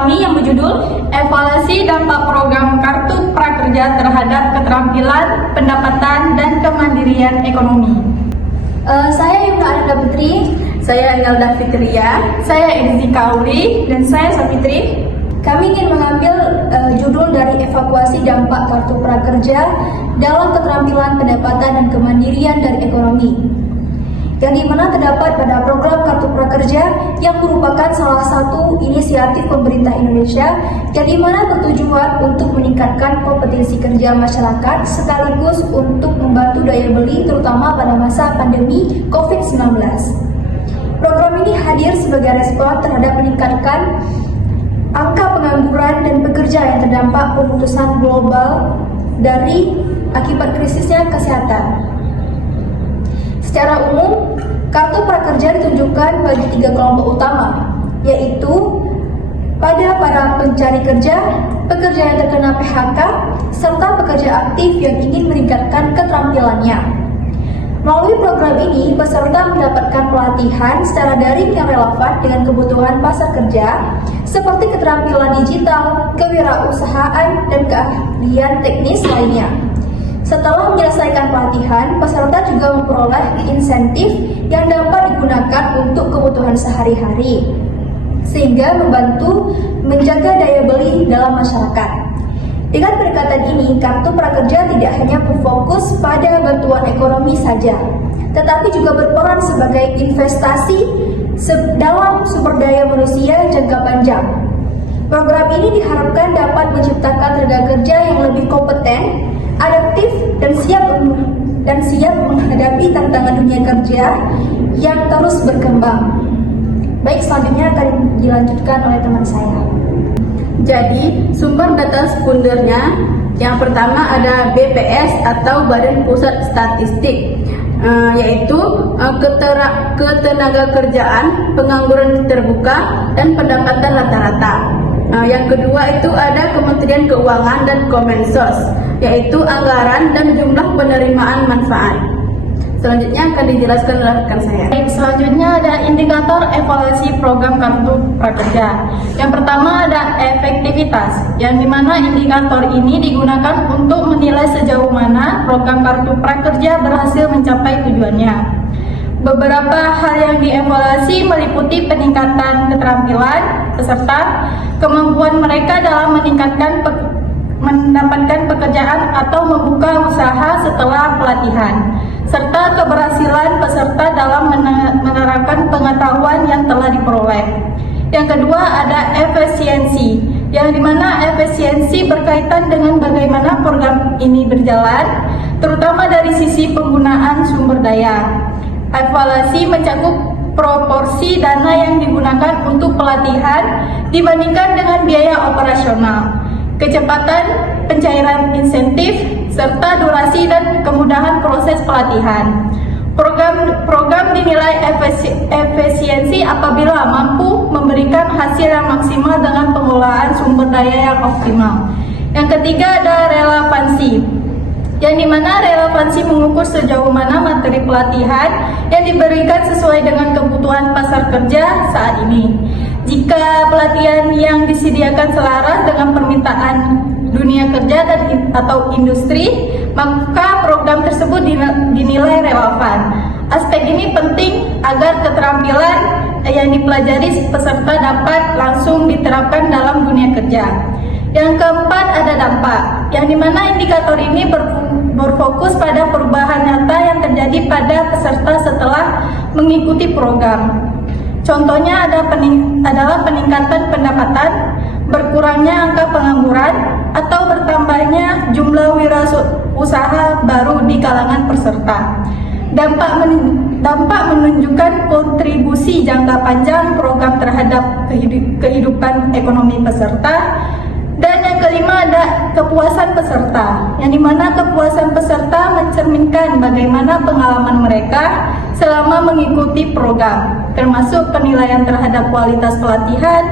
kami yang berjudul Evaluasi Dampak Program Kartu Prakerja Terhadap Keterampilan, Pendapatan, dan Kemandirian Ekonomi. Saya Yuna Ananda Putri. Saya Imelda Fitria. Saya Edzi Kauli. Dan saya Sapitri. Kami ingin mengambil judul dari evaluasi dampak Kartu Prakerja dalam keterampilan, pendapatan, dan kemandirian dari ekonomi, yang dimana terdapat pada program Kartu Prakerja yang merupakan salah satu inisiatif pemerintah Indonesia yang dimana bertujuan untuk meningkatkan kompetensi kerja masyarakat sekaligus untuk membantu daya beli terutama pada masa pandemi COVID-19. Program ini hadir sebagai respon terhadap meningkatkan angka pengangguran dan pekerja yang terdampak pemutusan global dari akibat krisisnya kesehatan. Secara umum, Kartu Prakerja ditunjukkan bagi 3 kelompok utama, yaitu pada para pencari kerja, pekerja yang terkena PHK, serta pekerja aktif yang ingin meningkatkan keterampilannya. Melalui program ini, peserta mendapatkan pelatihan secara daring yang relevan dengan kebutuhan pasar kerja, seperti keterampilan digital, kewirausahaan, dan keahlian teknis lainnya. Setelah menyelesaikan pelatihan, peserta juga memperoleh insentif yang dapat digunakan untuk kebutuhan sehari-hari, sehingga membantu menjaga daya beli dalam masyarakat. Dengan pendekatan ini, Kartu Prakerja tidak hanya berfokus pada bantuan ekonomi saja, tetapi juga berperan sebagai investasi dalam sumber daya manusia jangka panjang. Program ini diharapkan dapat menciptakan tenaga kerja yang lebih kompeten, adaptif, dan siap menghadapi tantangan dunia kerja yang terus berkembang. Baik, selanjutnya akan dilanjutkan oleh teman saya. Jadi, sumber data sekundernya yang pertama ada BPS atau Badan Pusat Statistik, yaitu ketenaga kerjaan, pengangguran terbuka, dan pendapatan rata-rata. Yang kedua itu ada Kementerian Keuangan dan Kemensos, yaitu anggaran dan jumlah penerimaan manfaat. Selanjutnya akan dijelaskan oleh rekan saya. Baik, selanjutnya ada indikator evaluasi program Kartu Prakerja. Yang pertama ada efektivitas, yang dimana indikator ini digunakan untuk menilai sejauh mana program Kartu Prakerja berhasil mencapai tujuannya. Beberapa hal yang dievaluasi meliputi peningkatan keterampilan peserta, kemampuan mereka dalam mendapatkan pekerjaan atau membuka usaha setelah pelatihan, serta keberhasilan peserta dalam menerapkan pengetahuan yang telah diperoleh. Yang kedua ada efisiensi, yang dimana efisiensi berkaitan dengan bagaimana program ini berjalan, terutama dari sisi penggunaan sumber daya. Evaluasi mencakup proporsi dana yang digunakan untuk pelatihan dibandingkan dengan biaya operasional, kecepatan pencairan insentif, serta durasi dan kemudahan proses pelatihan. Program dinilai efisiensi apabila mampu memberikan hasil yang maksimal dengan pengelolaan sumber daya yang optimal. Yang ketiga ada relevansi, yang dimana relevansi mengukur sejauh mana materi pelatihan yang diberikan sesuai dengan kebutuhan pasar kerja saat ini. Jika pelatihan yang disediakan selaras dengan permintaan dunia kerja atau industri, maka program tersebut dinilai relevan. Aspek ini penting agar keterampilan yang dipelajari peserta dapat langsung diterapkan dalam dunia kerja. Yang keempat ada dampak, yang dimana indikator ini berfokus pada perubahan nyata yang terjadi pada peserta setelah mengikuti program. Contohnya adalah peningkatan pendapatan, berkurangnya angka pengangguran, atau bertambahnya jumlah wirausaha baru di kalangan peserta. Dampak menunjukkan kontribusi jangka panjang program terhadap kehidupan ekonomi peserta. Dan yang kelima ada kepuasan peserta, yang dimana kepuasan peserta mencerminkan bagaimana pengalaman mereka selama mengikuti program, termasuk penilaian terhadap kualitas pelatihan,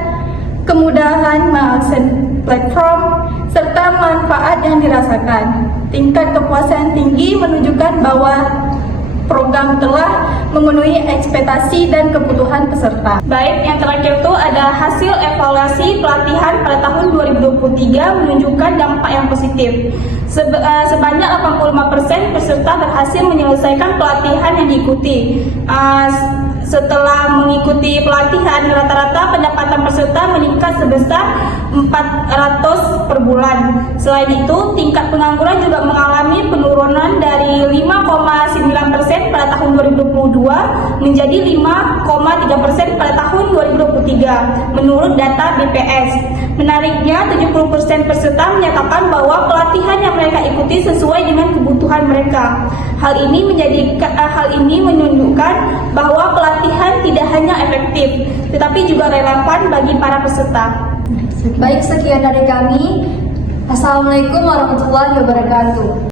kemudahan mengakses platform, serta manfaat yang dirasakan. Tingkat kepuasan tinggi menunjukkan bahwa program telah memenuhi ekspektasi dan kebutuhan peserta. Baik, yang terakhir itu ada hasil evaluasi pelatihan pada tahun 2023 menunjukkan dampak yang positif. Sebanyak 85% peserta berhasil menyelesaikan pelatihan yang diikuti. Setelah mengikuti pelatihan, rata-rata pendapatan peserta meningkat sebesar 400 per bulan. Selain itu, tingkat pengangguran juga mengalami penurunan dari 5,9% pada tahun 2022 menjadi 5,3% pada tahun 2023 menurut data BPS. Menariknya, 70% peserta menyatakan bahwa pelatihan yang mereka ikuti sesuai dengan kebutuhan mereka. Hal ini menunjukkan bahwa pelatihan tidak hanya efektif, tetapi juga relevan bagi para peserta. Baik, sekian dari kami. Assalamualaikum warahmatullahi wabarakatuh.